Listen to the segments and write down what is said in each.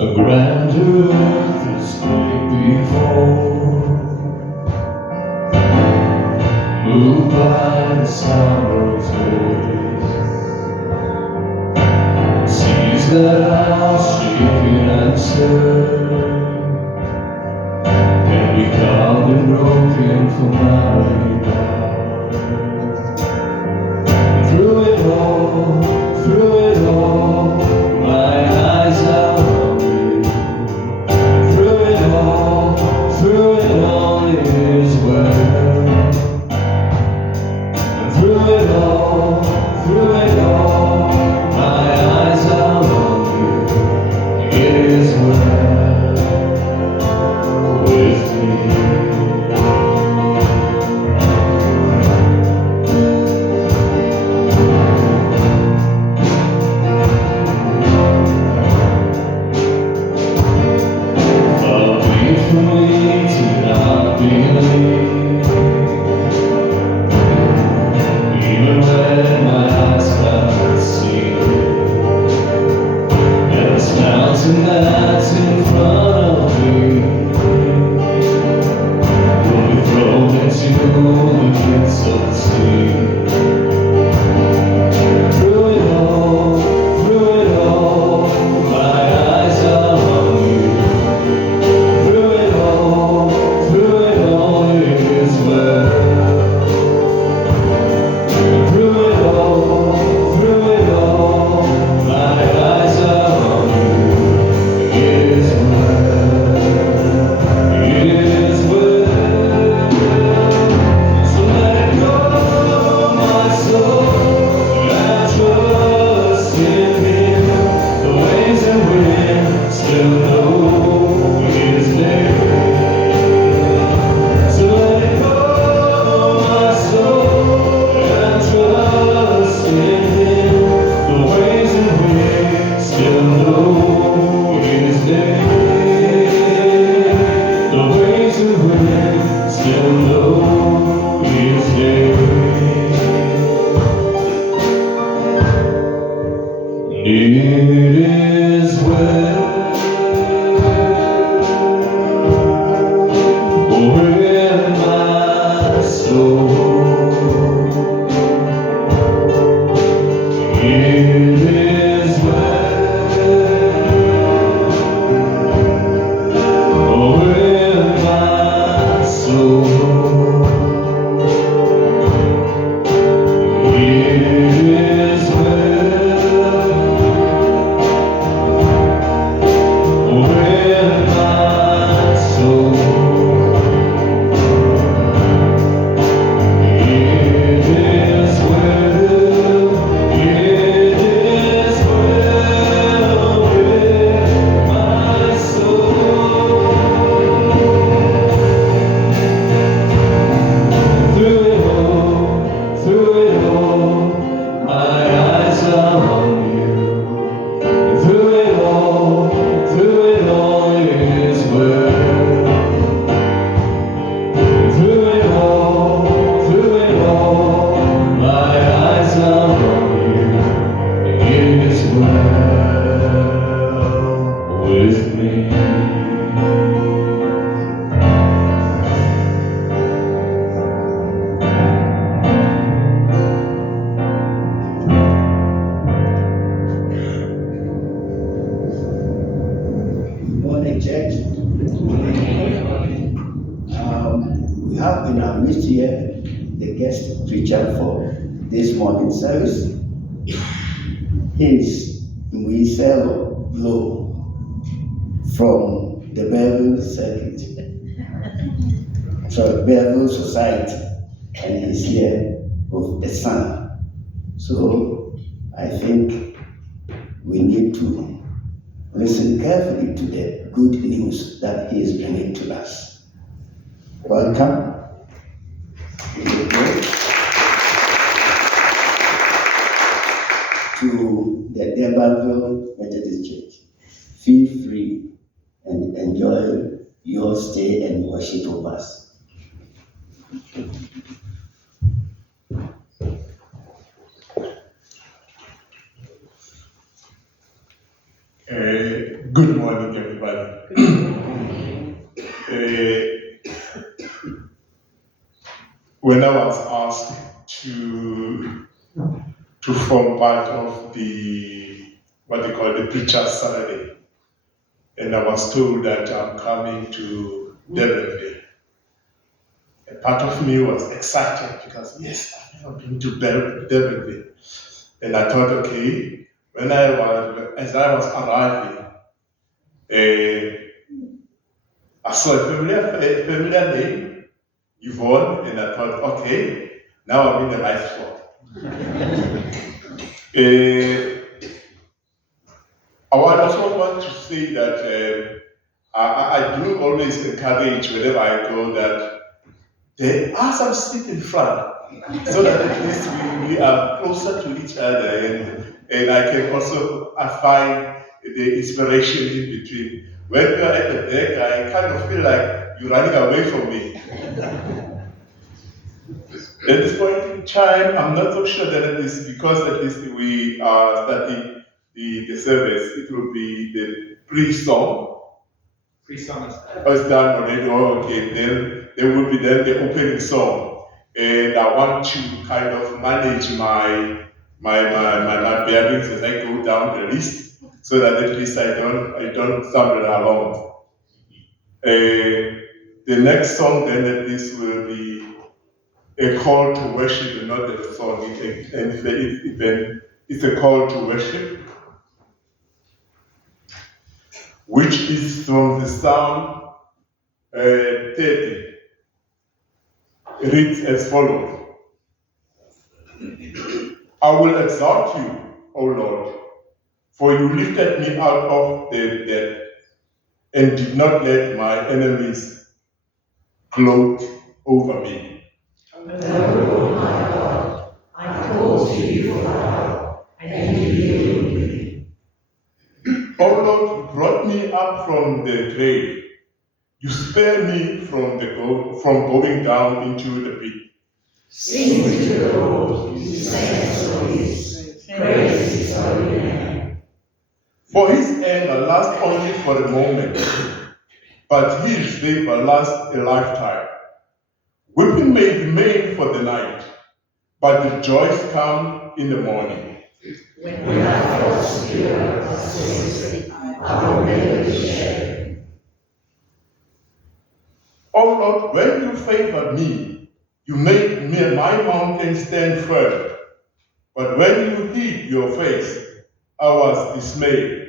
A grander earth has played before, moved by the sorrow's voice, seas that are shaken and stirred, can be carved and broken for my regard. Through it all, my eyes are on you. Through it all is well. And through it all, my eyes are on you. It is well with me. That's in front of me will be thrown into the pits of the sea. Through it all, my eyes are on you. Through it all, it is well. Through it all, my eyes are on you. It is well. So let go, my soul, and trust in Him. The waves and winds still know His name. So let go, my soul, and trust in Him. The waves and winds still know His name. The waves and winds still know His name. It is well with my soul. It is well with my soul. It is well with my soul. It is well, it is well with my soul. Through it all, my eyes are on you. Through it all, it is well. Through it all, my eyes are on you. It is well with me. Good morning, church. We have in our midst here the guest preacher for this morning service. He's Mbuyiselo Blouw from the Bethel circuit. Bethel Society, and he's here with the son. So I think we need to listen carefully to the good news that he is bringing to us. Welcome. To the Durbanville Methodist Church. Feel free and enjoy your stay and worship with us. Good morning, everybody. When I was asked to form part of the, what they call the Preacher's Saturday, and I was told that I'm coming to Durbanville. A part of me was excited because, yes, I've never been to Durbanville. And I thought, okay, as I was arriving, I saw a familiar name, Yvonne, and I thought, okay, now I'm in the right spot. I also want to say that I do always encourage whenever I go that there are some seats in front, so that at least we are closer to each other, and I can also find the inspiration in between. When you are at the back, I kind of feel like you're running away from me. At this point in time, I'm not so sure that it is because at least we are starting the service. It will be the pre-song. Pre-song is It's done already. Oh, okay. Then there will be then the opening song, and I want to kind of manage my bearings as I go down the list, so that at least I don't stumble along. The next song then at least will be a call to worship, not a song. It's a call to worship, which is from the Psalm 30. It reads as follows: I will exalt you, O Lord, for you lifted me out of the dead and did not let my enemies gloat over me. Lord my God, I call to you for help, and you healed me. O Lord, you brought me up from the grave. You spared me from going down into the pit. Sing to the Lord, you saints of his, praise his holy name. For his anger lasts only for a moment, but his favor lasts a lifetime. Weeping may remain for the night, but the joys come in the morning. When I felt secure and safe, I will never be shaken. O Lord, when you favored me, you made my mountain stand firm. But when you hid your face, I was dismayed.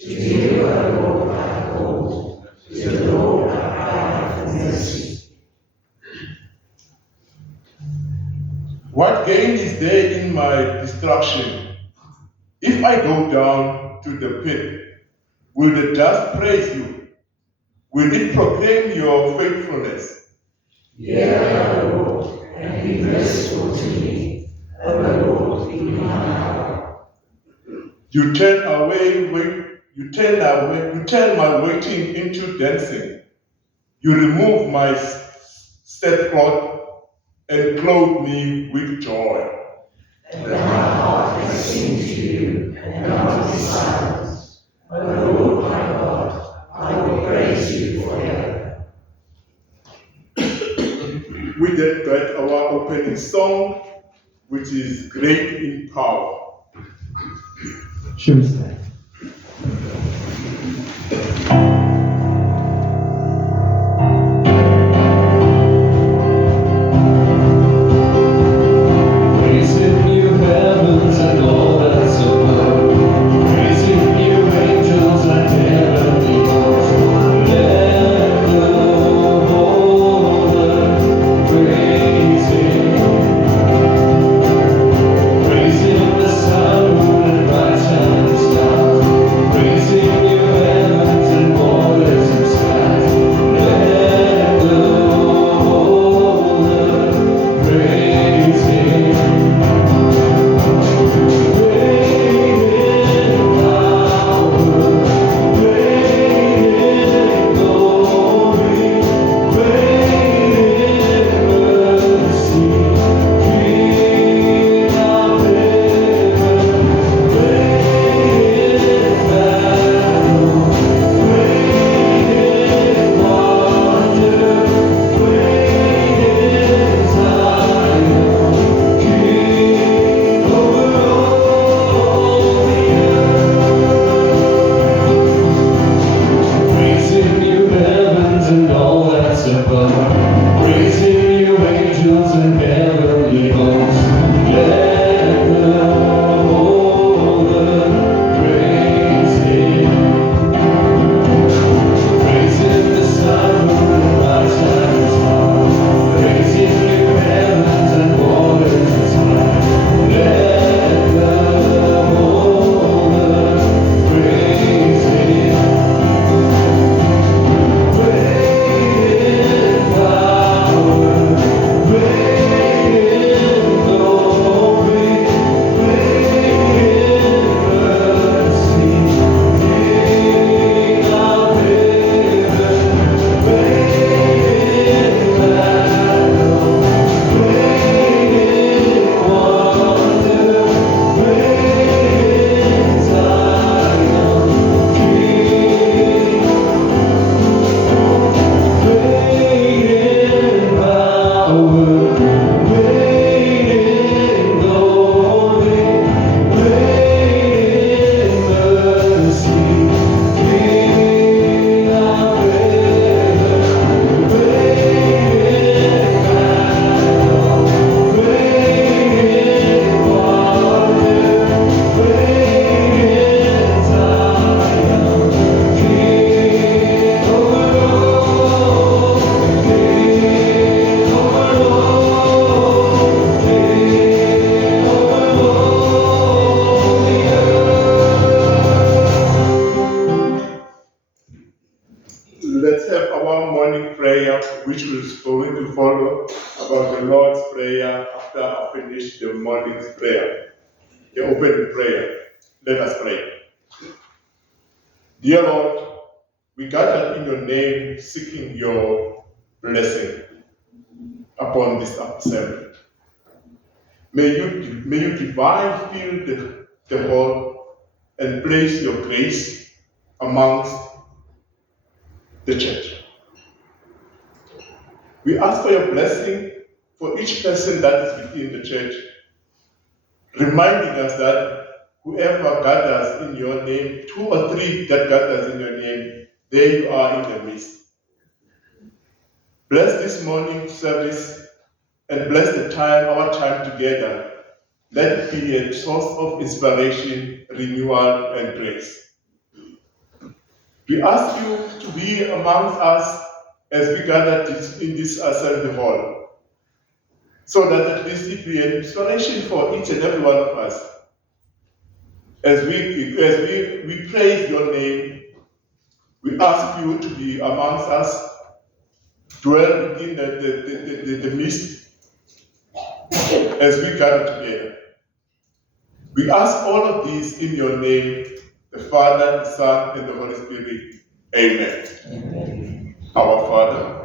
To you, O Lord, I called. To the Lord I cried for mercy. What gain is there in my destruction? If I go down to the pit, will the dust praise you? Will it proclaim your faithfulness? Hear, O Lord, and be merciful to me. O Lord, be my help. You turn my waiting into dancing. You remove my sackcloth and clothe me with joy. And my heart may sing to you, and not be silent. O Lord my God, I will praise you forever. We then read our opening song, which is Great in Power. Housefires. Praising you, heavens and all that's above. Praising you, angels and heavenly hosts. Let the whole Let's have our morning prayer, which is going to follow about the Lord's Prayer after I finish the morning's prayer, the opening prayer. Let us pray. Dear Lord, we gather in your name seeking your blessing upon this assembly. May you divine fill the hall and place your grace amongst the church. We ask for your blessing for each person that is within the church, reminding us that whoever gathers in your name, 2 or 3 that gathers in your name, there you are in the midst. Bless this morning service and bless our time together. Let it be a source of inspiration, renewal, and grace. We ask you to be amongst us as we gather in this assembly hall, so that at least it be an inspiration for each and every one of us. As we praise your name, we ask you to be amongst us, dwell within the midst as we gather together. We ask all of this in your name, the Father, the Son, and the Holy Spirit. Amen. Amen. Our Father,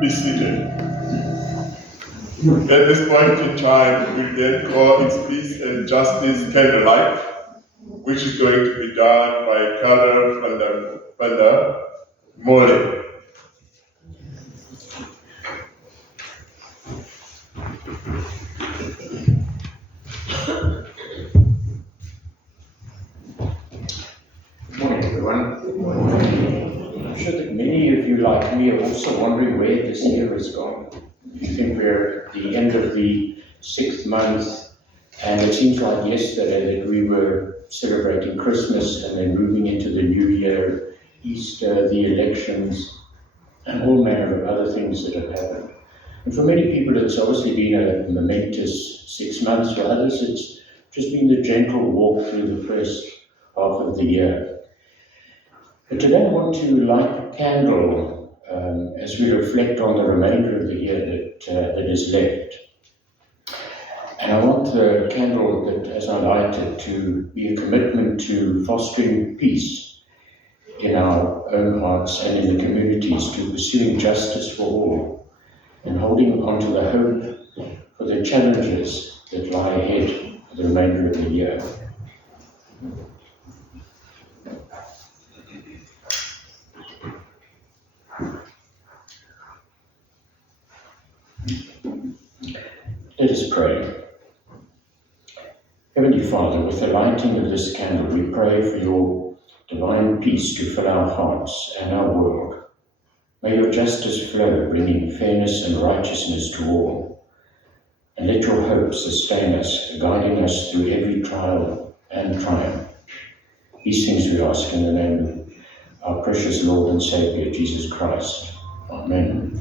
be seated. At this point in time, we then call its peace and justice candlelight, which is going to be done by Karl van der Mole. Good morning, everyone. I'm sure that many of you, like me, are also wondering where this year has gone. You think we're at the end of the 6th month, and it seems like yesterday that we were celebrating Christmas and then moving into the new year, Easter, the elections, and all manner of other things that have happened. And for many people, it's obviously been a momentous 6 months. For others, it's just been the gentle walk through the first half of the year. But today I want to light a candle as we reflect on the remainder of the year that is left. And I want the candle that, as I light it, to be a commitment to fostering peace in our own hearts and in the communities, to pursuing justice for all, and holding on to the hope for the challenges that lie ahead for the remainder of the year. Let us pray. Heavenly Father, with the lighting of this candle, we pray for your divine peace to fill our hearts and our world. May your justice flow, bringing fairness and righteousness to all. And let your hope sustain us, guiding us through every trial and triumph. These things we ask in the name of our precious Lord and Saviour, Jesus Christ. Amen.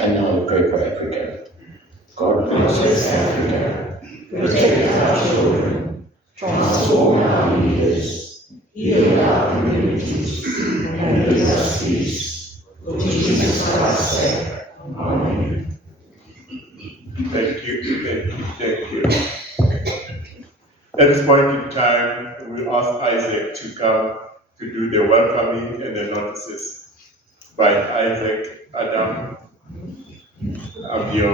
And now we pray for Africa. God bless Africa. Protect our children, transform our leaders, heal our communities, and give us peace. For Jesus Christ's sake. Amen. Thank you. At this point in time, we'll ask Isaac to come to do the welcoming and the notices. By Isaac Adam Abio.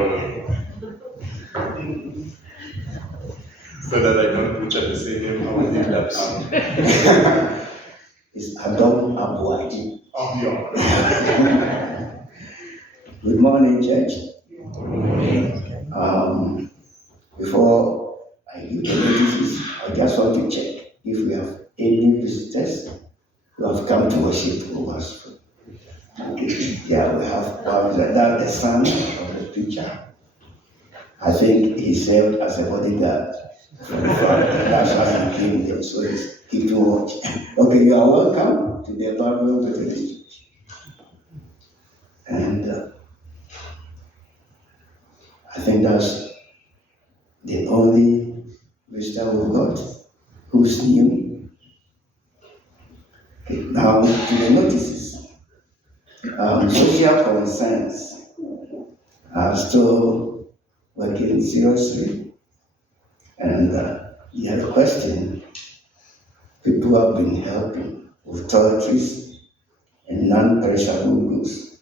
So that I don't butcher the same name, I will leave that out. It's Adam Abuaji. Abio. Good morning, church. Before I give the notices, I just want to check if we have any visitors who have come to worship with us. Okay. Yeah, we have that the son of the preacher. I think he served as a bodyguard. That's why he came there, so he's keeping watch. Okay, you are welcome to the Bible Methodist Church. And I think that's the only visitor we've got who's new. Okay, now to the notices. Social concerns are still working seriously, and you have a question. People have been helping with toiletries and non-perishable goods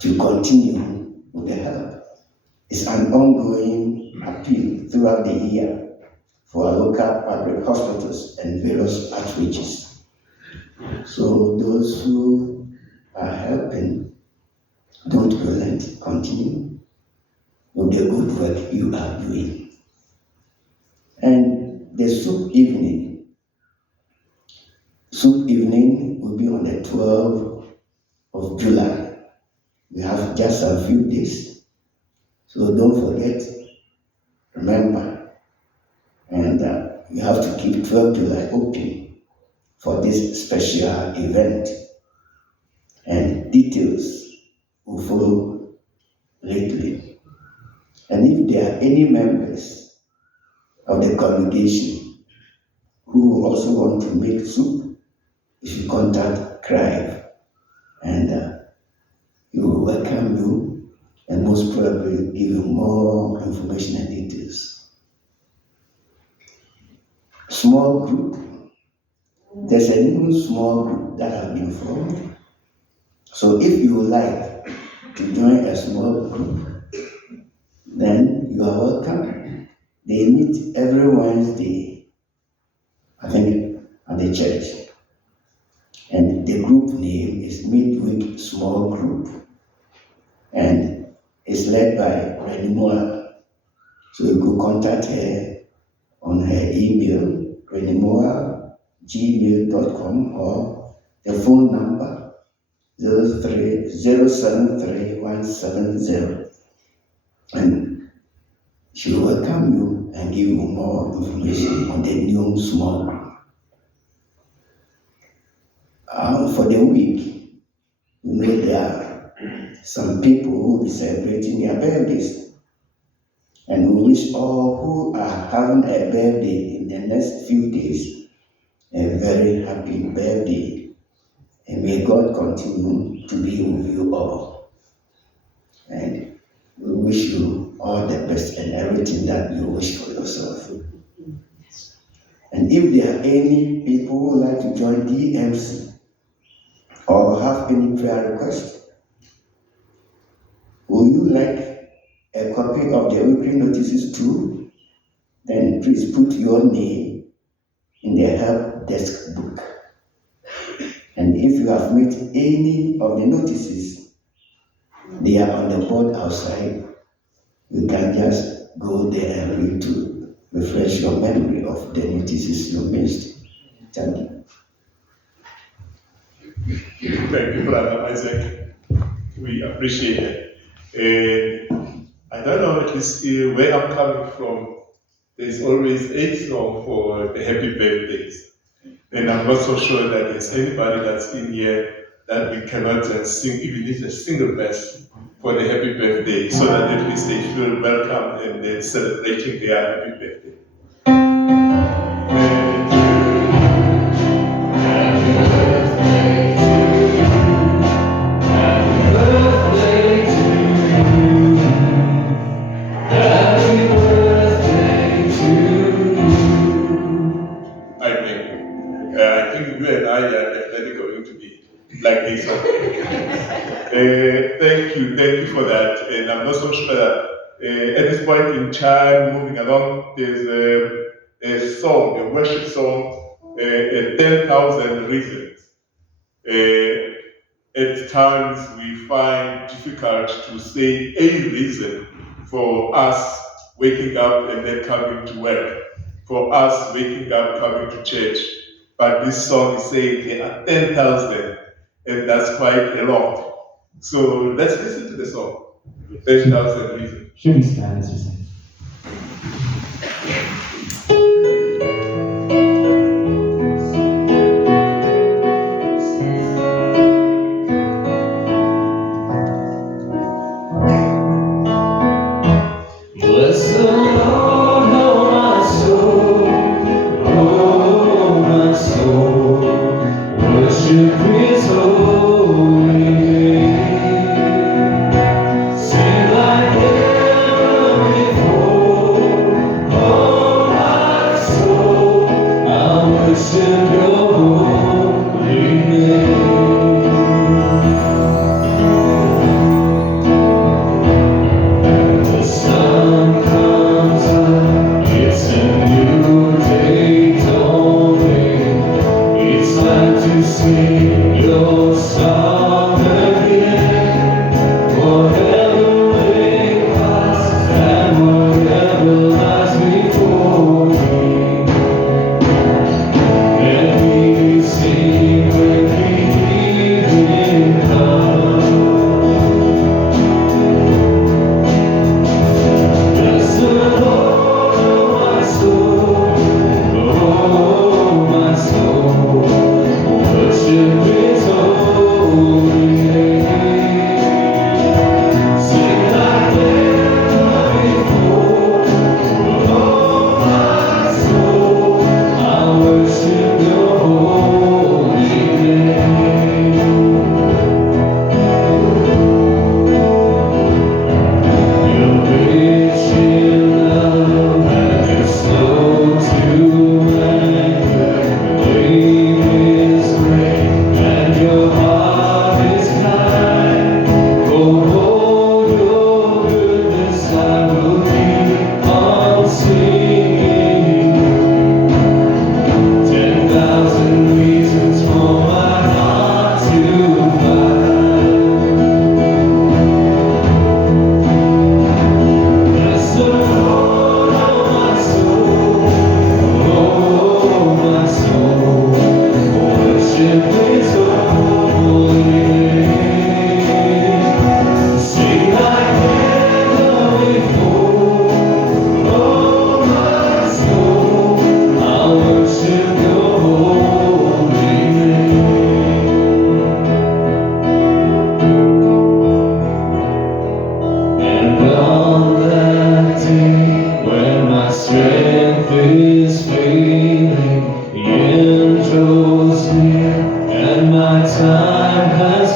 to continue with the help. It's an ongoing appeal throughout the year for our local public hospitals and various outreaches. So those who are helping, don't relent, continue with the good work you are doing. And the soup evening will be on the 12th of July. We have just a few days, so don't forget, remember, and you have to keep 12th July open for this special event. And details will follow lately. And if there are any members of the congregation who also want to make soup, you should contact Krive, and he will welcome you and most probably give you more information and details. Small group. There's a new small group that has been formed. So if you would like to join a small group, then you are welcome. They meet every Wednesday, I think, at the church. And the group name is Midweek Small Group. And it's led by Renimoa. So you could contact her on her email, renimoa@gmail.com, or the phone number 073170. And she will welcome you and give you more information on the new small group. For the week, we know there are some people who will be celebrating their birthdays. And we wish all who are having a birthday in the next few days a very happy birthday. And may God continue to be with you all. And we wish you all the best and everything that you wish for yourself. And if there are any people who would like to join DMC or have any prayer request, would you like a copy of the weekly notices too? Then please put your name in the help desk book. And if you have made any of the notices, they are on the board outside. You can just go there and read to refresh your memory of the notices you missed. Thank you. Thank you, Brother Isaac. We appreciate it. I don't know at least where I'm coming from. There's always a song for the happy birthdays. And I'm not so sure that there's anybody that's in here that we cannot sing, even if a single verse for the happy birthday, so that at least they feel welcome and they're celebrating their happy birthday. I think you and I are definitely going to be like this. Thank you for that. And I'm not so sure that at this point in time, moving along, there's a song, a worship song, 10,000 Reasons. At times we find difficult to say a reason for us waking up and then coming to work, for us waking up, coming to church. But this song is saying there are 10,000, and that's quite a lot. So let's listen to the song, 10,000 Reasons. Should we stand as we sing? Bless the Lord, oh my soul, worship His holy name. Sing like never before.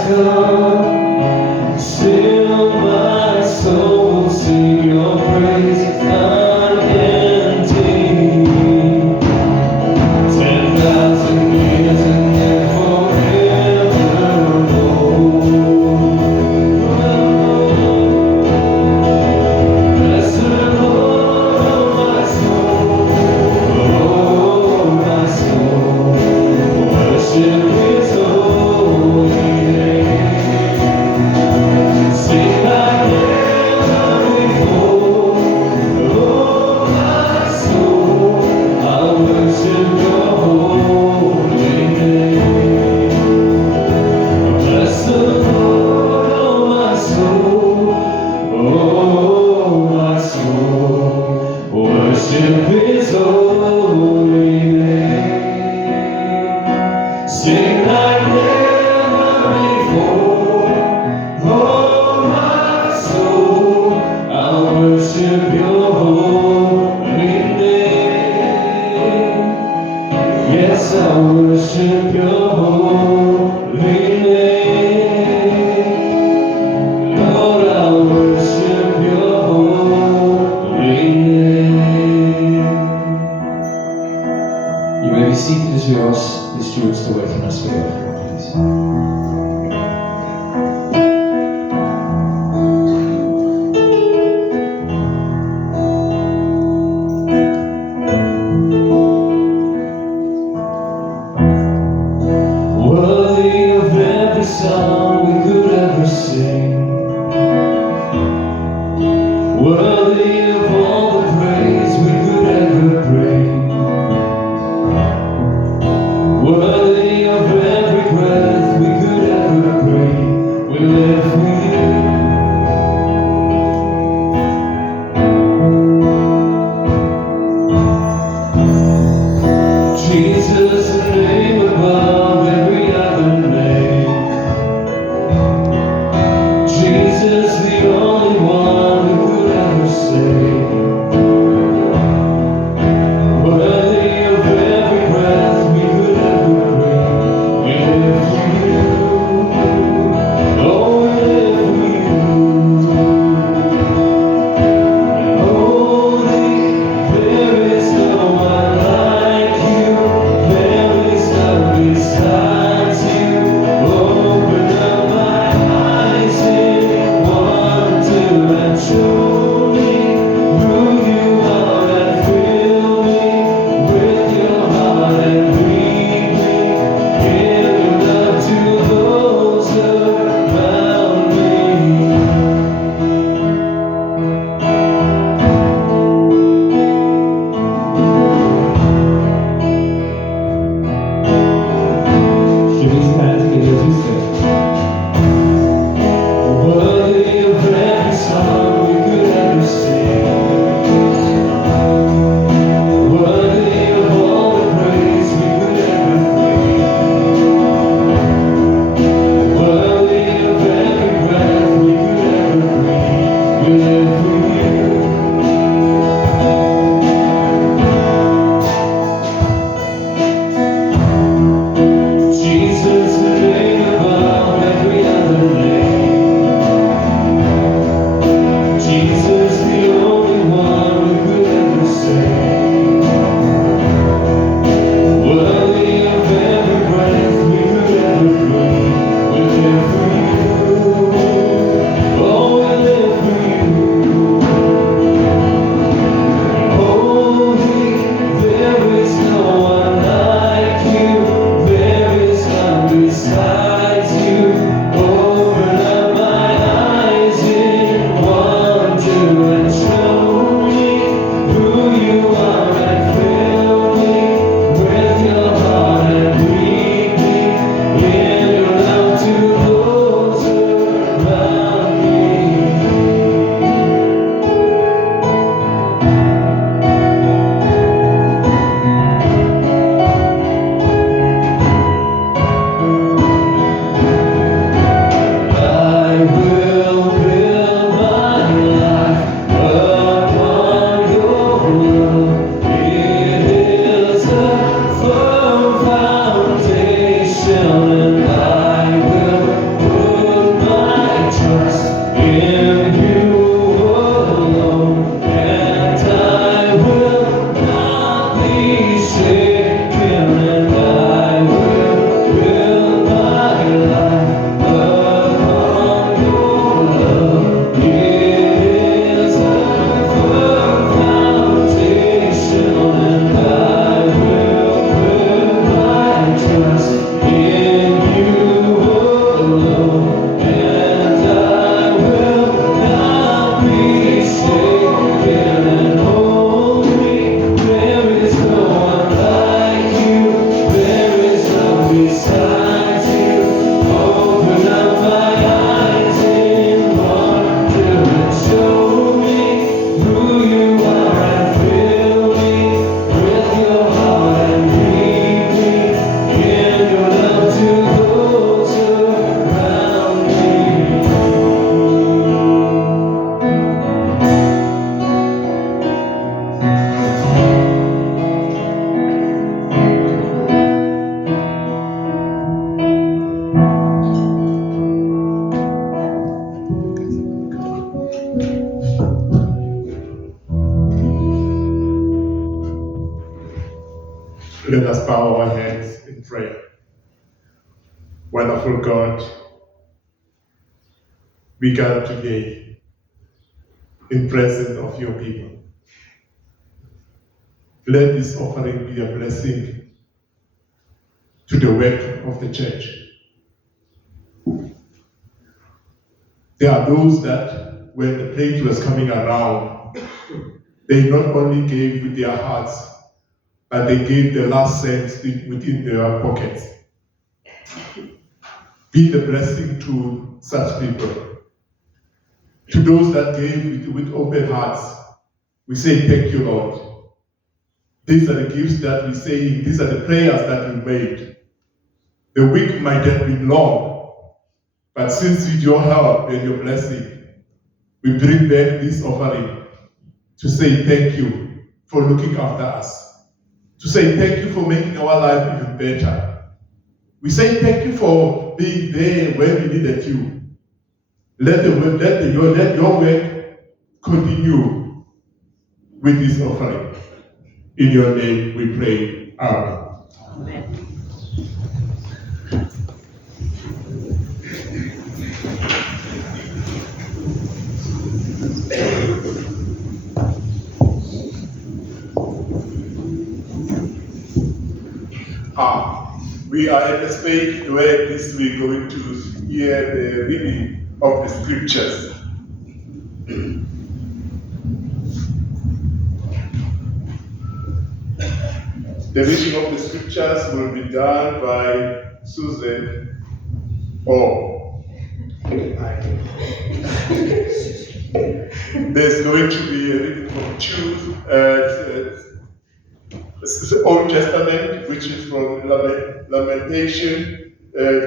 come. Still my soul will sing your praise unending. 10,000 years and then forevermore. Bless the Lord, oh my soul, oh my soul, worship His holy name. Sing like never before, oh my soul, I worship Your holy name. Bless the Lord, oh my soul, oh my soul, worship His holy name. Sing like never before, oh my soul, I'll worship Your holy name. Yes, I'll worship Your holy name. Lord, I'll worship Your holy name. You may be seated as we ask the stewards to welcome us with our please. Worthy of every song we could ever sing, worthy of all the praise we could ever bring, worthy of every breath we could ever breathe. We live for You. Jesus, the name above every other name. Let us bow our heads in prayer. Wonderful God, we gather today in presence of your people. Let this offering be a blessing to the work of the church. There are those that, when the plate was coming around, they not only gave with their hearts, but they gave the last cent within their pockets. Be the blessing to such people. To those that gave with open hearts, we say thank you, Lord. These are the gifts that we say, these are the prayers that we made. The week might have been long, but since with your help and your blessing, we bring back this offering to say thank you for looking after us, to say thank you for making our life even better. We say thank you for being there when we needed you. Let your work continue with this offering. In your name we pray. Amen. Amen. We are at the space where this week going to hear the reading of the scriptures. The reading of the scriptures will be done by Susan or there's going to be a reading from the Old Testament, which is from Lamentation,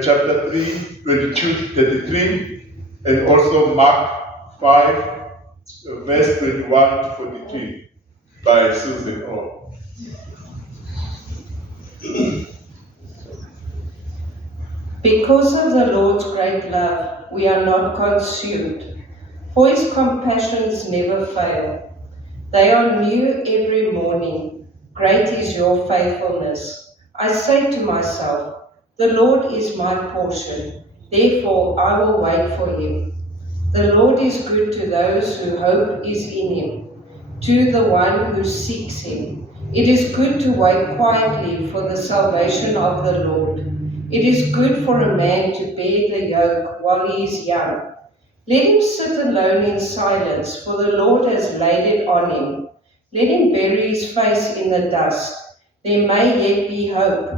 chapter 3, 22 to 33, and also Mark 5, verse 21 to 43, by Susan O. Because of the Lord's great love, we are not consumed, for his compassions never fail. They are new every morning. Great is your faithfulness. I say to myself, the Lord is my portion, therefore I will wait for him. The Lord is good to those whose hope is in him, to the one who seeks him. It is good to wait quietly for the salvation of the Lord. It is good for a man to bear the yoke while he is young. Let him sit alone in silence, for the Lord has laid it on him. Let him bury his face in the dust. There may yet be hope.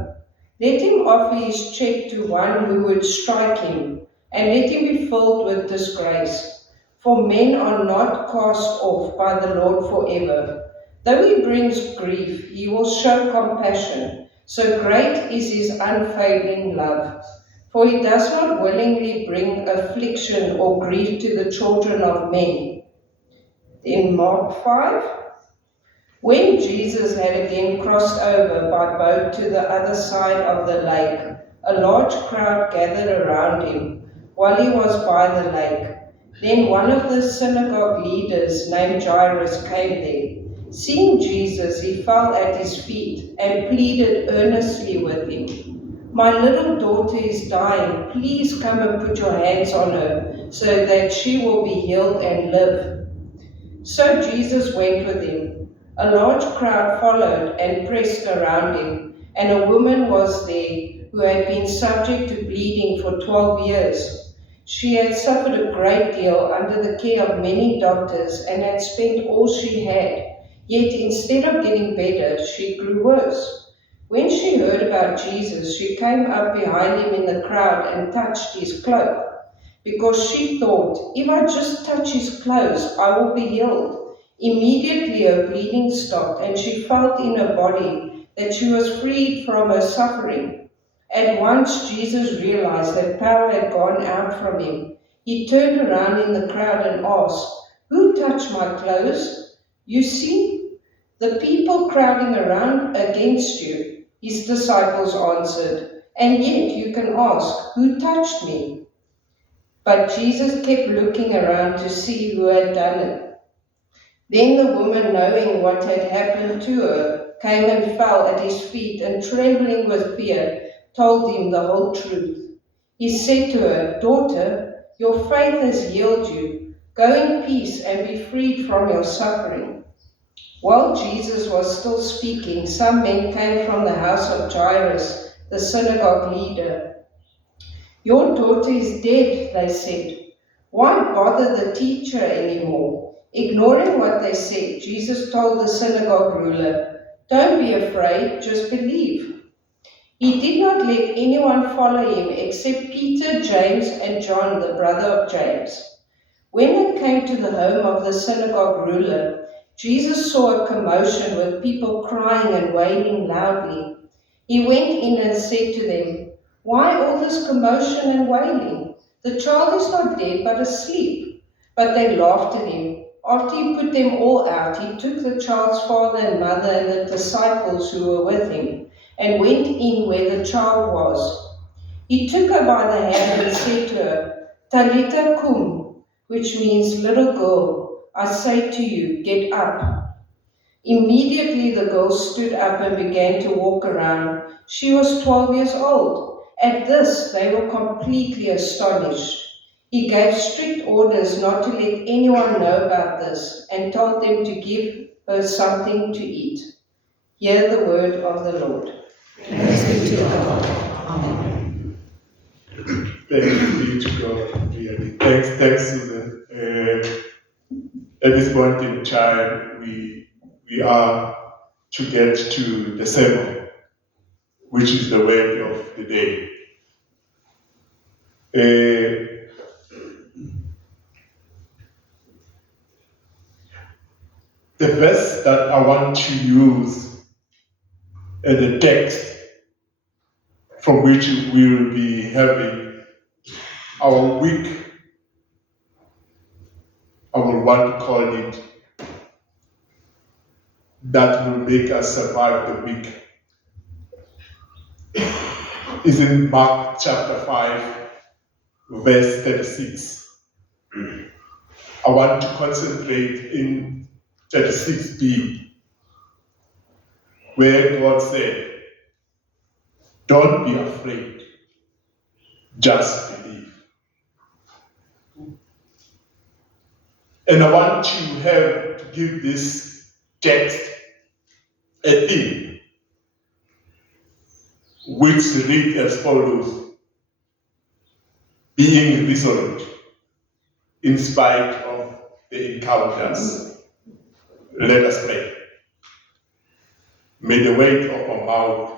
Let him offer his check to one who would strike him, and let him be filled with disgrace. For men are not cast off by the Lord forever. Though he brings grief, he will show compassion. So great is his unfailing love. For he does not willingly bring affliction or grief to the children of men. In Mark 5, when Jesus had again crossed over by boat to the other side of the lake, a large crowd gathered around him while he was by the lake. Then one of the synagogue leaders named Jairus came there. Seeing Jesus, he fell at his feet and pleaded earnestly with him. My little daughter is dying. Please come and put your hands on her so that she will be healed and live. So Jesus went with him. A large crowd followed and pressed around him, and a woman was there who had been subject to bleeding for 12 years. She had suffered a great deal under the care of many doctors and had spent all she had. Yet instead of getting better, she grew worse. When she heard about Jesus, she came up behind him in the crowd and touched his cloak, because she thought, if I just touch his clothes, I will be healed. Immediately her bleeding stopped, and she felt in her body that she was freed from her suffering. At once Jesus realized that power had gone out from him. He turned around in the crowd and asked, "Who touched my clothes?" "You see the people crowding around against you," his disciples answered, "and yet you can ask, 'Who touched me?'" But Jesus kept looking around to see who had done it. Then the woman, knowing what had happened to her, came and fell at his feet, and trembling with fear, told him the whole truth. He said to her, "Daughter, your faith has healed you. Go in peace and be freed from your suffering." While Jesus was still speaking, some men came from the house of Jairus, the synagogue leader. "Your daughter is dead," they said. "Why bother the teacher anymore?" Ignoring what they said, Jesus told the synagogue ruler, "Don't be afraid, just believe." He did not let anyone follow him except Peter, James, and John, the brother of James. When they came to the home of the synagogue ruler, Jesus saw a commotion with people crying and wailing loudly. He went in and said to them, "Why all this commotion and wailing? The child is not dead, but asleep." But they laughed at him. After he put them all out, he took the child's father and mother and the disciples who were with him, and went in where the child was. He took her by the hand and said to her, "Talita kum," which means, "Little girl, I say to you, get up." Immediately the girl stood up and began to walk around. She was 12 years old. At this, they were completely astonished. He gave strict orders not to let anyone know about this, and told them to give her something to eat. Hear the word of the Lord. Thanks be to God. Amen. Thanks be to God, really. Thanks, Susan. At this point in time, we are to get to the sermon, which is the word of the day. The verse that I want to use as the text from which we will be having our week, I will want to call it, that will make us survive the week, is in Mark chapter 5, verse 36. I want to concentrate in 36b, where God said, "Don't be afraid, just believe." And I want to give this text a theme, which reads as follows: being resolute in spite of the encounters. Let us pray. May the weight of my mouth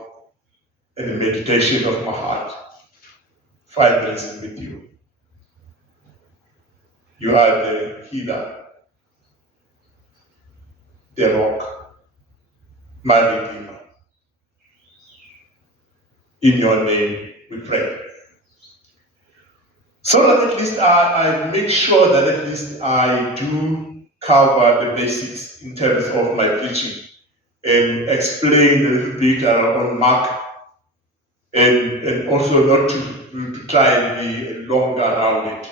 and the meditation of my heart find blessing with you. You are the healer, the rock, my redeemer. In your name we pray. So that at least I make sure that at least I do cover the basics in terms of my preaching and explain a little bit on Mark, and also not to try and be longer around it.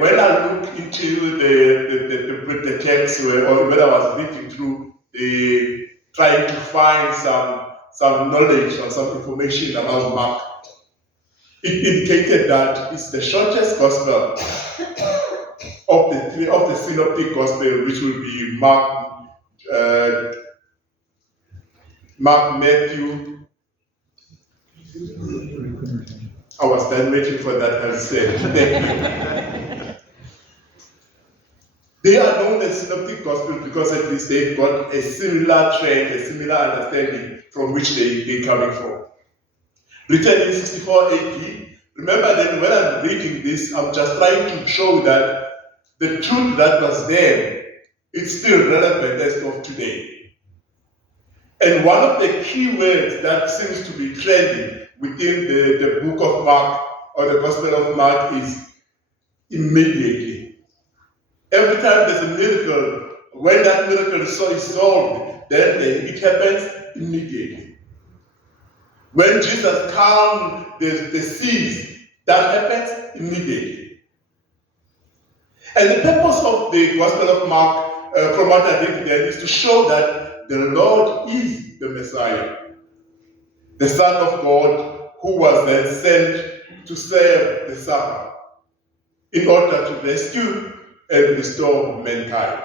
When I look into the text, or when I was reading through, trying to find some knowledge or some information about Mark, it indicated that it's the shortest gospel of the synoptic gospel, which will be Mark, Matthew. I was then waiting for that answer. They are known as synoptic gospel because at least they've got a similar trend, a similar understanding from which they're coming from. Written in 64 AD, remember that when I'm reading this, I'm just trying to show that the truth that was there is still relevant as of today. And one of the key words that seems to be trending within the book of Mark, or the Gospel of Mark, is immediately. Every time there's a miracle, when that miracle is solved, then it happens immediately. When Jesus calmed the seas, that happens immediately. And the purpose of the Gospel of Mark from what I did there is to show that the Lord is the Messiah, the Son of God, who was then sent to save the suffering in order to rescue and restore mankind.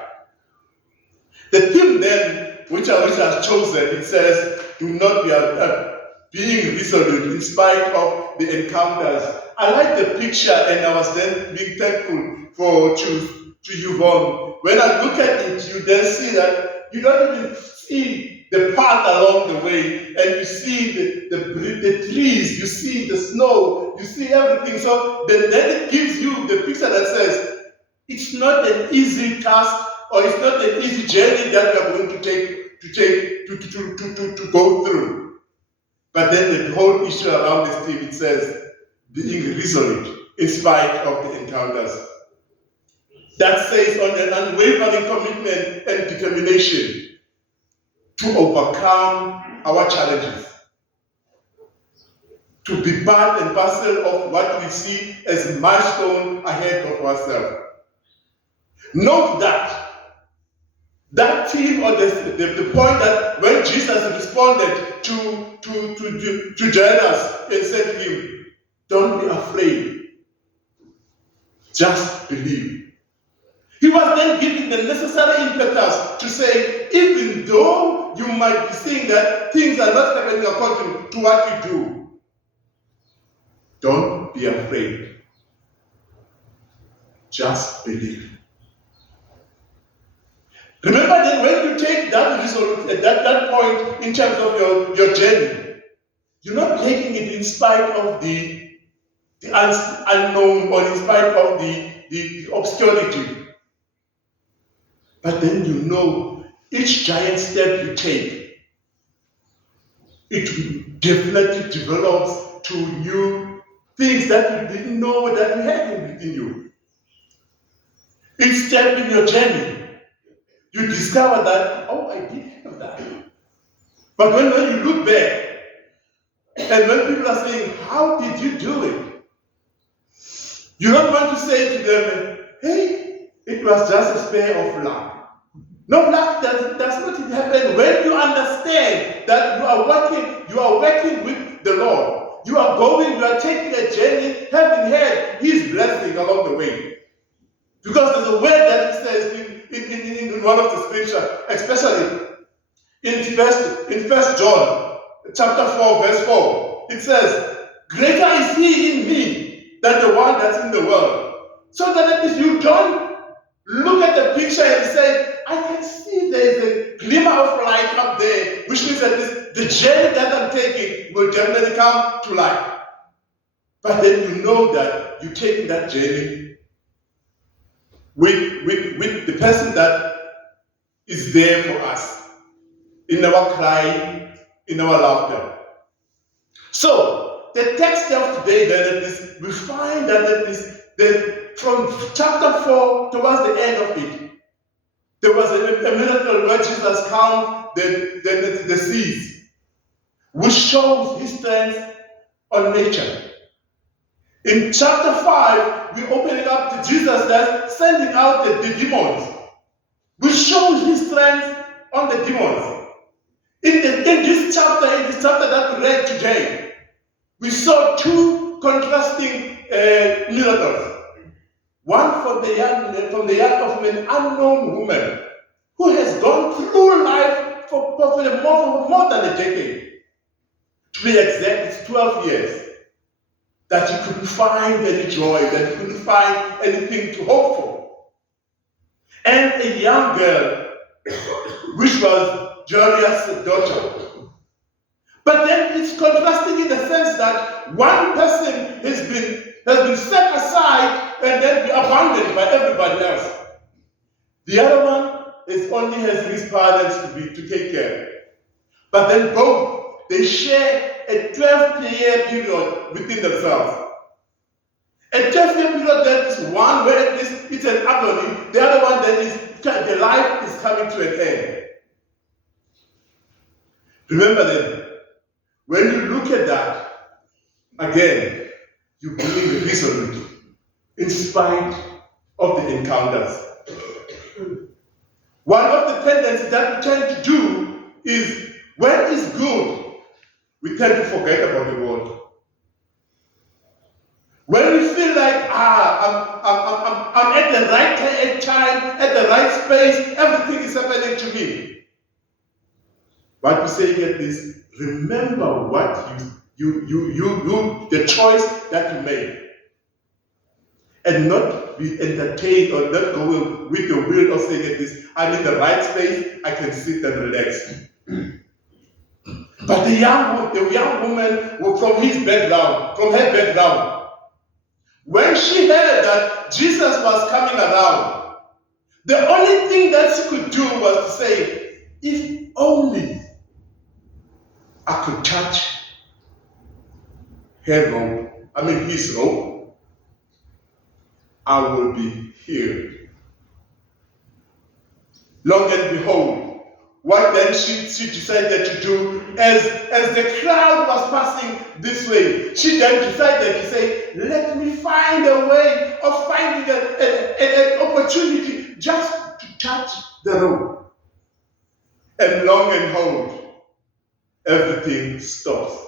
The theme then, which I have chosen, it says, do not be being resolute in spite of the encounters. I like the picture, and I was then being thankful to Yvonne. When I look at it, you then see that you don't even see the path along the way, and you see the trees, you see the snow, you see everything. So then it gives you the picture that says, it's not an easy task, or it's not an easy journey that we are going to go through. But then the whole issue around this theme, it says, being resolute in spite of the encounters. That says on an unwavering commitment and determination to overcome our challenges, to be part and parcel of what we see as a milestone ahead of ourselves. Note that theme, or the point that when Jesus responded to Jonas and said to him, don't be afraid, just believe. He was then given the necessary impetus to say, even though you might be seeing that things are not happening according to what you do, don't be afraid, just believe. Remember that when you take that result at that point in terms of your journey, you're not taking it in spite of the unknown, or in spite of the obscurity. But then you know each giant step you take, it definitely develops to new things that you didn't know that you had within you. Each step in your journey, you discover that, oh, I did have that. But when you look back, and when people are saying, how did you do it? You don't want to say to them, hey, it was just a spare of luck. No, luck does not happen when you understand that you are working with the Lord. You are taking a journey, having had His blessing along the way. Because there's a word that He says in one of the scriptures, especially in 1 John chapter 4, verse 4, it says, greater is He in me than the one that's in the world. So that if you don't look at the picture and say, I can see there's a glimmer of light up there, which means that the journey that I'm taking will definitely come to light. But then you know that you're taking that journey with the person that is there for us, in our crying, in our laughter. So, the text of today, then, we find that from chapter 4 towards the end of it, there was a miracle where Jesus calmed the seas, which shows His strength on nature. In chapter 5, we open it up to Jesus that's sending out the demons, which shows His strength on the demons. In this chapter that we read today, we saw two contrasting miracles. One from the young of an unknown woman who has gone through life for more than a decade. To be exact, it's 12 years. That you couldn't find any joy, that you couldn't find anything to hope for. And a young girl, which was Jonas' daughter. But then it's contrasting in the sense that one person has been set aside and then be abandoned by everybody else. The other one only has his parents to take care of. But then both, they share a 12-year period within themselves. A 12-year period that is one where it's an agony, the other one that is the life is coming to an end. Remember that when you look at that, again, you believe resolute in spite of the encounters. One of the tendencies that we tend to do is when it's good, we tend to forget about the world. When we feel like, I'm at the right time, at the right space, everything is happening to me. What we say here is, remember what the choice that you made. And not be entertained or not go with the will of saying this, I'm in the right space, I can sit and relax. But the young woman from her background, when she heard that Jesus was coming around, the only thing that she could do was to say, if only I could touch his robe, I will be healed. Long and behold, what then she decided to do, as the crowd was passing this way, she then decided to say, let me find a way of finding an opportunity just to touch the robe. And long and behold, everything stops.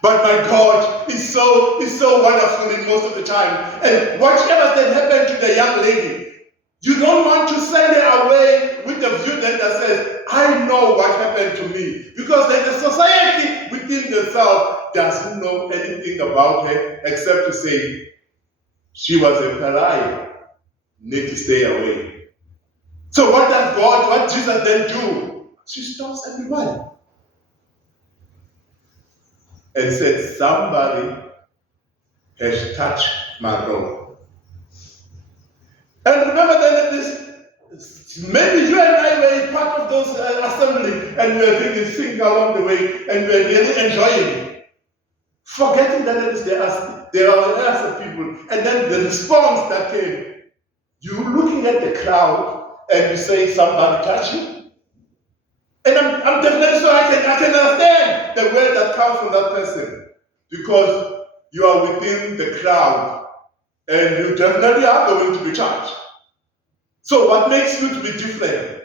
But my God is so wonderful in most of the time. And whatever then happened to the young lady, you don't want to send her away with the view that says, I know what happened to me. Because then the society within themselves doesn't know anything about her except to say, she was a pariah, need to stay away. So what Jesus then do? She stops everybody. And said, somebody has touched my robe. And remember then that maybe you and I were part of those assembly and we were really singing along the way and we were really enjoying it. Forgetting that there are other people. And then the response that came, you looking at the crowd and you say somebody touched you. And I'm definitely sure I can understand the word that comes from that person, because you are within the crowd and you definitely are going to be touched. So what makes you to be different?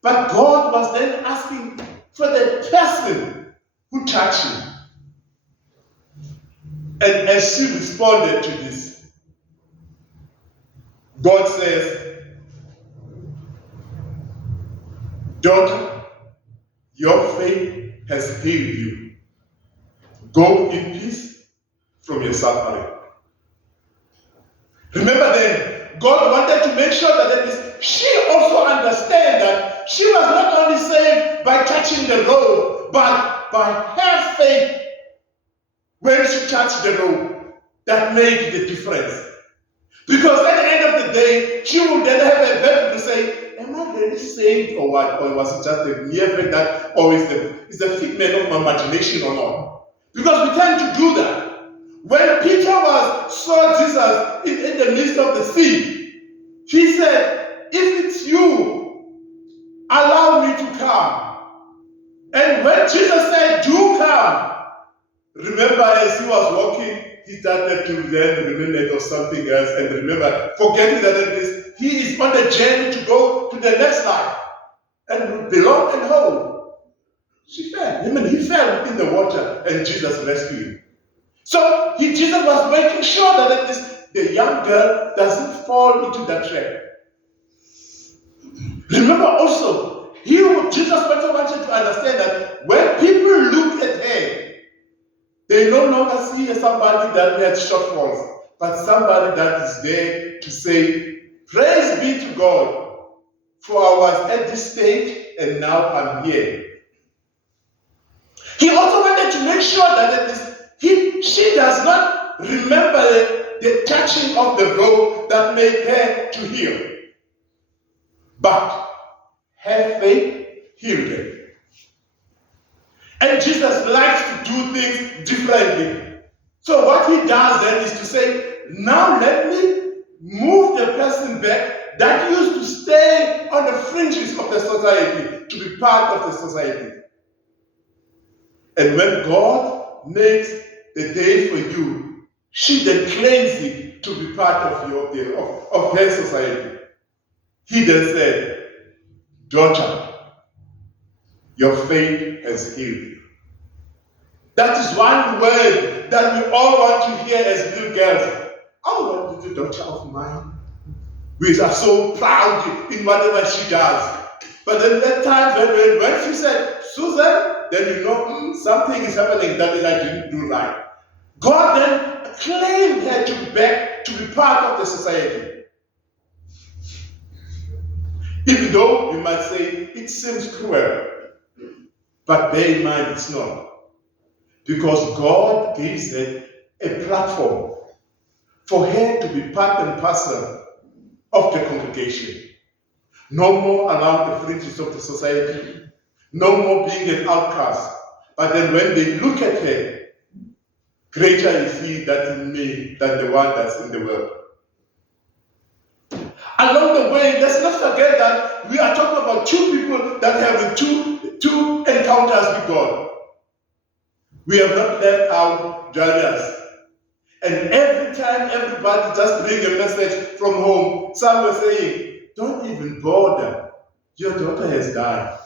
But God was then asking for the person who touched him. And as she responded to this, God says, daughter, your faith has healed you. Go in peace from your suffering. Remember then, God wanted to make sure that she also understands that she was not only saved by touching the robe, but by her faith when she touched the robe, that made the difference. Because at the end of the day, she would then have a battle to say, am I really saved or what? Or was it just a mere fact that, or is the figment of my imagination or not? Because we tend to do that. When Peter saw Jesus in the midst of the sea, he said, if it's you, allow me to come. And when Jesus said, do come, remember as he was walking, he started to then remember of something else and remember, forgetting that he is on the journey to go to the next life and belong and hold. She fell. He fell in the water and Jesus rescued him. So Jesus was making sure that the young girl doesn't fall into that trap. Remember also, Jesus also wanted to understand that when people look at her, they no longer see somebody that had shortfalls, but somebody that is there to say, praise be to God, for I was at this stage and now I'm here. He also wanted to make sure that she does not remember the touching of the robe that made her to heal, but her faith healed her. And Jesus likes to do things differently. So what he does then is to say, now let me move the person back that used to stay on the fringes of the society, to be part of the society. And when God makes the day for you, she then claims it to be part of her society. He then said, daughter, your faith has healed you. That is one word that we all want to hear as little girls. I want the daughter of mine. We are so proud in whatever she does. But then that time when she said, Susan, then you know something is happening that I didn't do right. God then claimed her to be part of the society. Even though you might say it seems cruel, but bear in mind it's not. Because God gives her a platform for her to be part and parcel of the congregation. No more around the fringes of the society, no more being an outcast. But then when they look at her, greater is he that's in me than the one that's in the world. Along the way, let's not forget that we are talking about two people that have two encounters with God. We have not left out Jonas. And every time everybody just bring a message from home, some were saying, don't even bother, your daughter has died.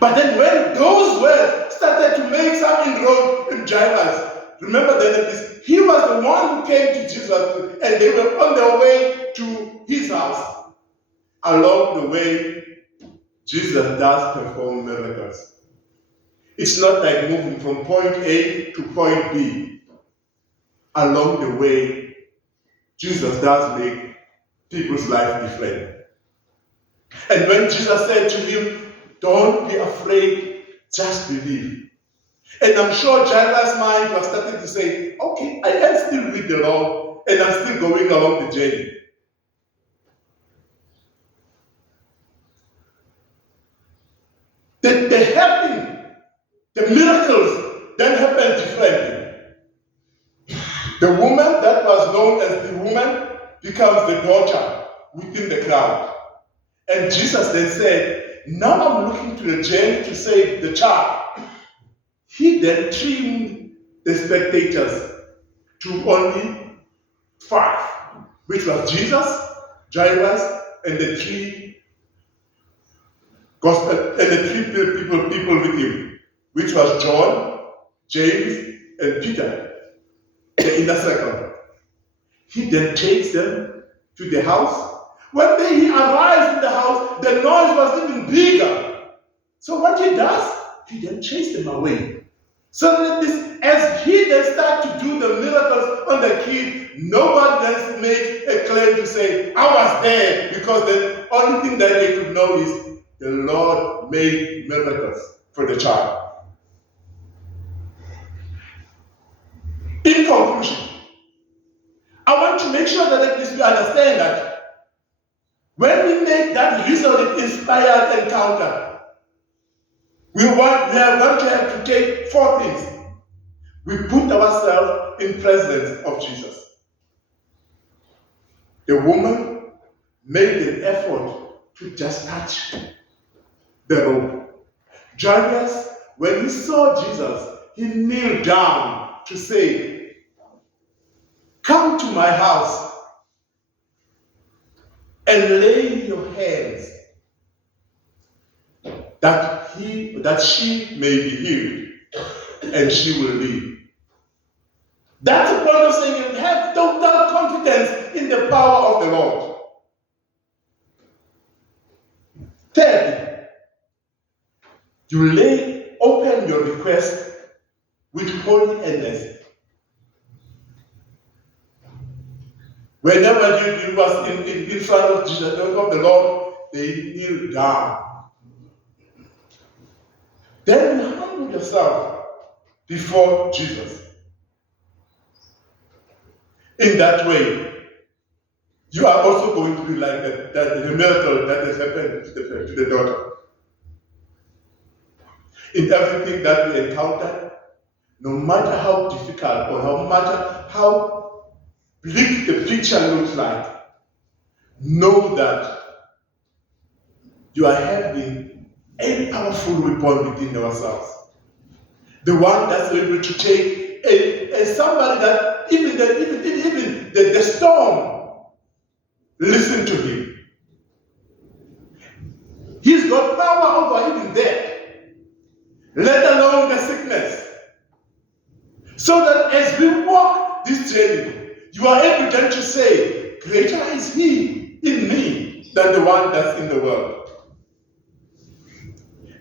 But then when those words started to make some inroad in Jonas, remember that he was the one who came to Jesus and they were on their way to his house. Along the way, Jesus does perform miracles. It's not like moving from point A to point B. Along the way, Jesus does make people's life different. And when Jesus said to him, don't be afraid, just believe. And I'm sure Jairus' mind was starting to say, okay, I am still with the Lord, and I'm still going along the journey. The helping, the miracles then happened differently. The woman that was known as the woman becomes the daughter within the crowd. And Jesus then said, now I'm looking to the journey to save the child. He then trimmed the spectators to only 5, which was Jesus, Jairus, and the 3 people with him, which was John, James, and Peter, the inner circle. He then takes them to the house. When he arrives in the house, the noise was even bigger. So what he does, he then chases them away. So that as he then starts to do the miracles on the kid, nobody then makes a claim to say, I was there, because the only thing that they could know is the Lord made miracles for the child. In conclusion, I want to make sure that at least we understand that when we make that visually inspired encounter, we are going to have to take 4 things. We put ourselves in presence of Jesus. The woman made an effort to just touch the robe. Jairus, when he saw Jesus, he kneeled down to say, come to my house and lay your hands that she may be healed and she will live. That's the point of saying you have total confidence in the power of the Lord. Third, you open your request with holy earnestness. Whenever you was in front of Jesus, of the Lord, they kneel down. Then you humble yourself before Jesus. In that way, you are also going to be like the miracle that has happened to the daughter. In everything that we encounter, no matter how difficult or no matter how bleak the picture looks like, know that you are having a powerful weapon within ourselves. The one that's able to take somebody that even the storm listen to him. He's got power over even that, let alone the sickness. So that as we walk this journey, you are able then to say, greater is he in me than the one that's in the world.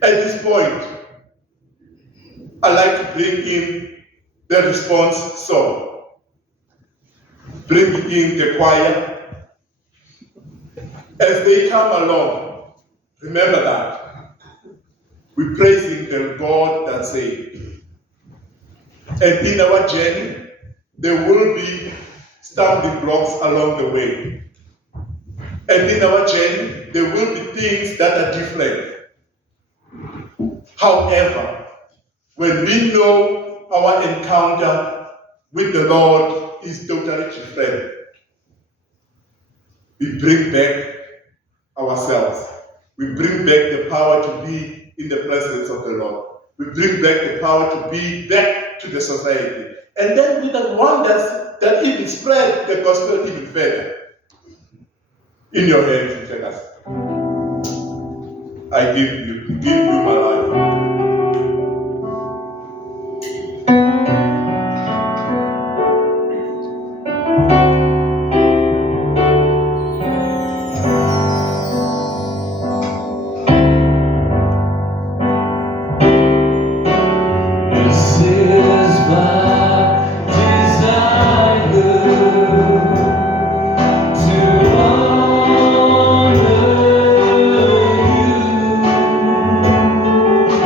At this point, I like to bring in the response song. Bring in the choir. As they come along, remember that we're praising the God that saved. And in our journey, there will be stumbling blocks along the way. And in our journey, there will be things that are different. However, when we know our encounter with the Lord is totally different, we bring back ourselves. We bring back the power to be in the presence of the Lord. We bring back the power to be back to the society. And then with that one that even spread the gospel even further. In your hands, Jonas. I give you my life. To honor you.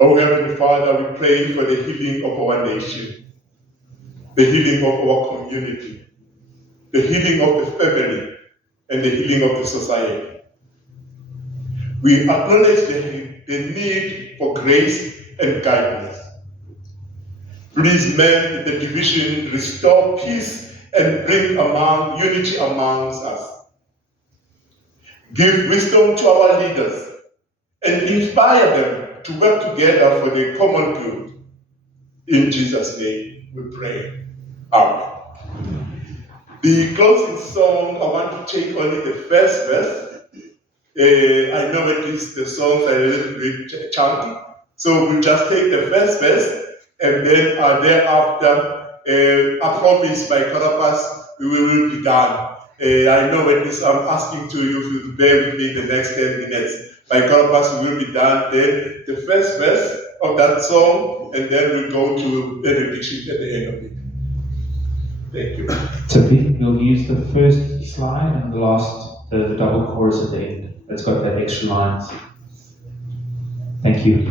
Oh Heavenly Father, we pray for the healing of our nation, the healing of our community, the healing of the family, and the healing of the society. We acknowledge the need for grace and guidance. Please mend the division, restore peace, and bring unity amongst us. Give wisdom to our leaders and inspire them to work together for the common good. In Jesus' name we pray. Amen. The closing song, I want to take only the first verse. I know at least the songs are a little bit chunky, so we'll just take the first verse, and then thereafter, I promise by Carapas, we will be done. I know at least I'm asking to you to bear with me the next 10 minutes. By Carapas, we will be done. Then the first verse of that song, and then we'll go to benediction at the end of it. Thank you. Tippy, we'll use the first slide and the double chorus at the end. It's got that extra lines. Thank you.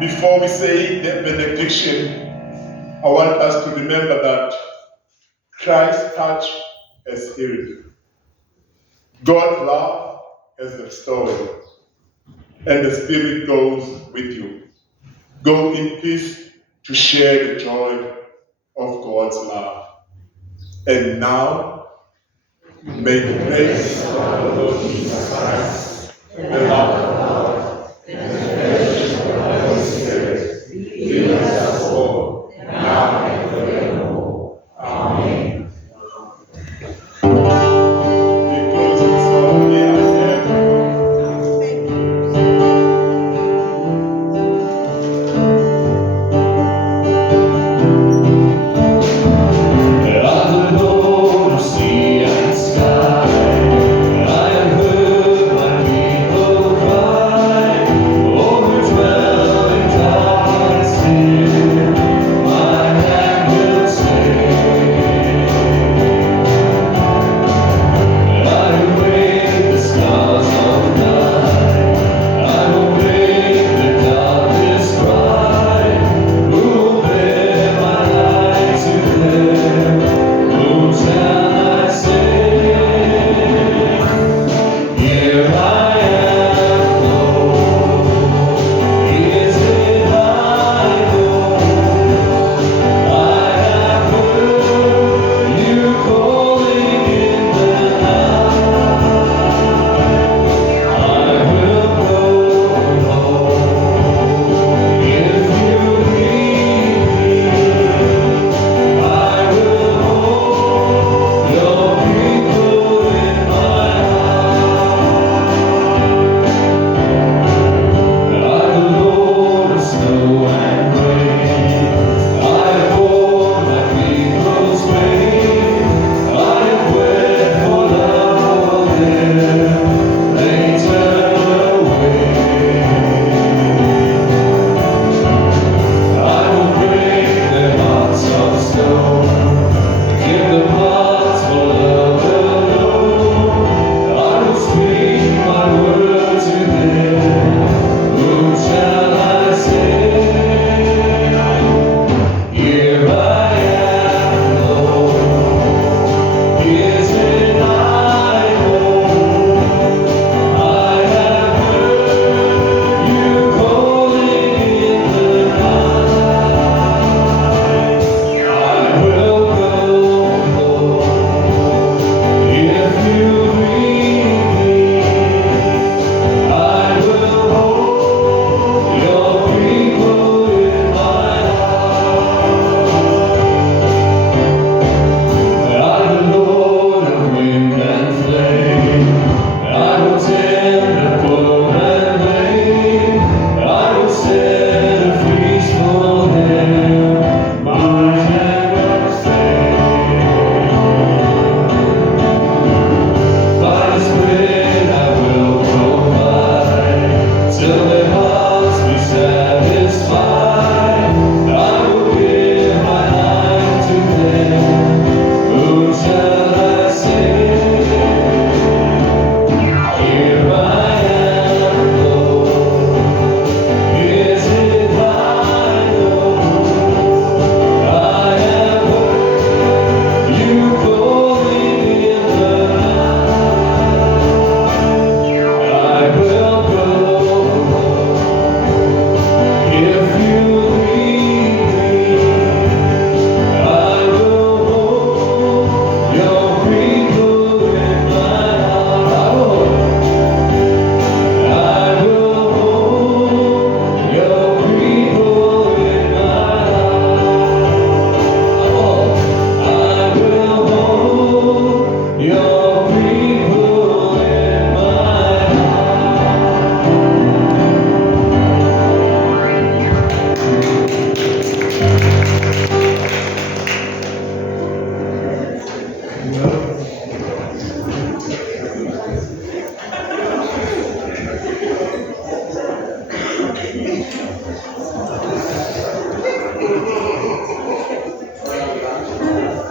Before we say the benediction, I want us to remember that Christ's touch has healed. God's love has restored, and the Spirit goes with you. Go in peace to share the joy of God's love. And now, may the grace of our Lord Jesus Christ, the love of God, and the fellowship of the Holy Spirit be with us all, now and forevermore. Amen. The closing song here and Sea and sky, I have heard my